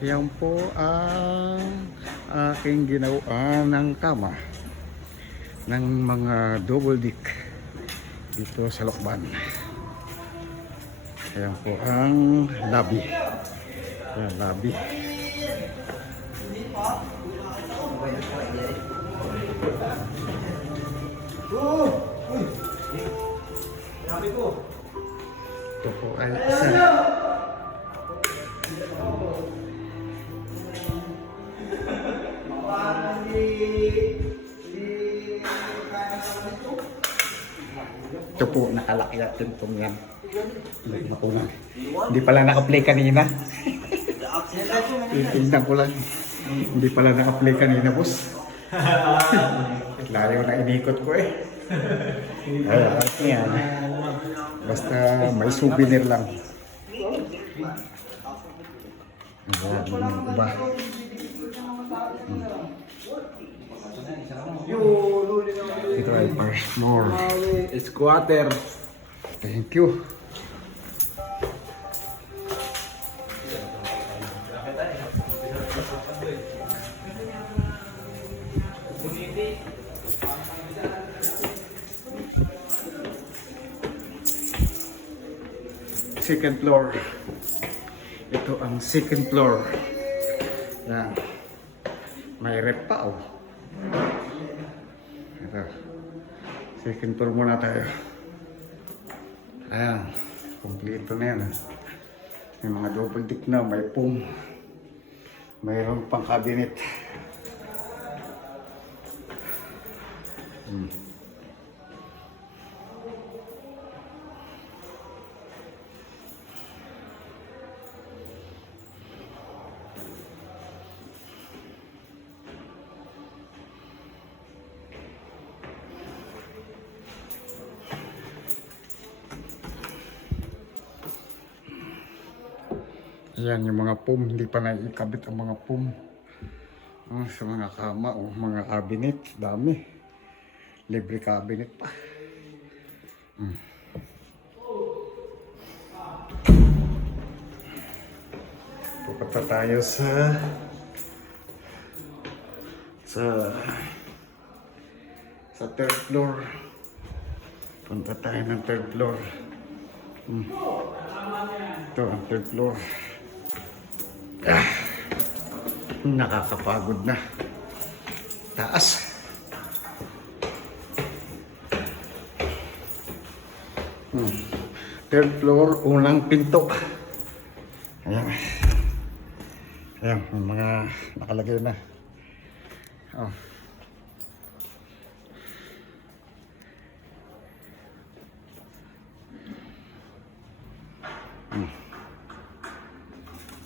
Yan po ang aking ginawa ng kama ng mga double deck dito sa Lokban. Yan po ang lobby. Yan, lobby. Ito po ay isa. Ito po, nakalaki natin itong yan. Hindi pala naka-play kanina. Tingnan ko lang. Hindi pala naka-play kanina, boss. Layo na inikot ko eh. Ayan. Basta may souvenir lang. Ayan, iba. Ito ay first floor. Squatter. Thank you. Second floor. Ito ang second floor. Yan. May rep pa oh. Ito. Second floor muna tayo. Ayan. Kompleto na yan. May mga double deck na. May pum. Mayroon pang cabinet. Yan yung mga pum, hindi pa naikabit ang mga pum. Sa mga kama o mga cabinet, dami. Libre cabinet pa. Pupunta tayo sa third floor. Punta tayo ng third floor. Ito ang third floor. Nakakapagod na. Taas. Third floor, unang pinto. Ayan. Ayan, may mga nakalagay na. Oh.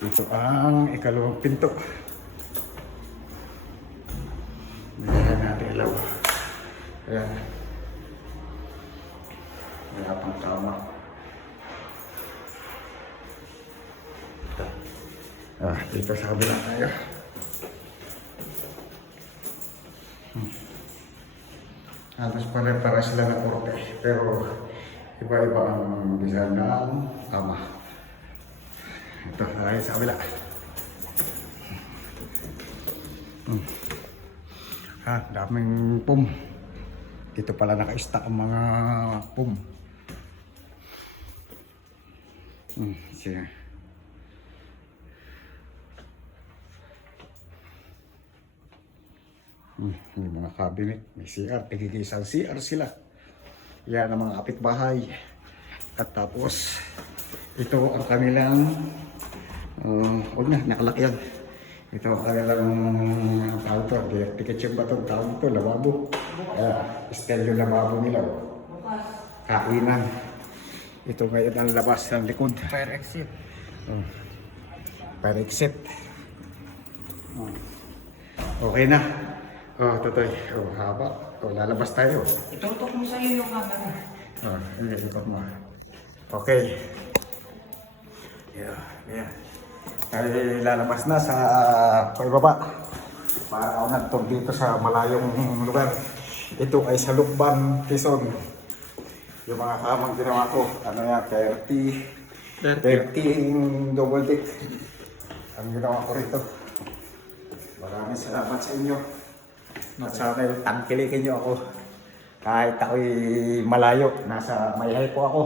Ito ang ikalawang pinto. Nilagyan natin ilaw. Ayan. Wala pang tama. Dito sa kabila tayo. Halos pare-para sila ng korte. Pero iba-iba ang design ng kama. Ito, tayo sa kabila. Daming pum. Dito pala naka-stack ang mga pum. Sige. May mga cabinet, may CR, tigigis ang CR sila. Yan ang mga kapitbahay. At tapos, ito ang kanilang huwag na, nakalaki yan. Ito ang kanilang tawag ito, direct kitchen ba ito? Tawag ito, lababo. Style yung lababo nila. Kainan. Ito ngayon ang labas ng likod. Fire exit. Fire exit. Okay na. Totoy. Haba. Lalabas tayo. Itutok mo sa iyo yung camera. Hindi, ikot mo. Okay. Yeah. Tayo lalabas na sa paibaba. Para ako nag-tour dito sa malayong lugar. Ito ay sa Lokban, Quezon. Yung mga kamang ginawa ko. Ano yan? 30 double deck. ang ginawa ko rito. Maraming salamat sa inyo. At sana tangkilikin niyo ako. Kahit ako'y malayo, nasa Mayhay po ako.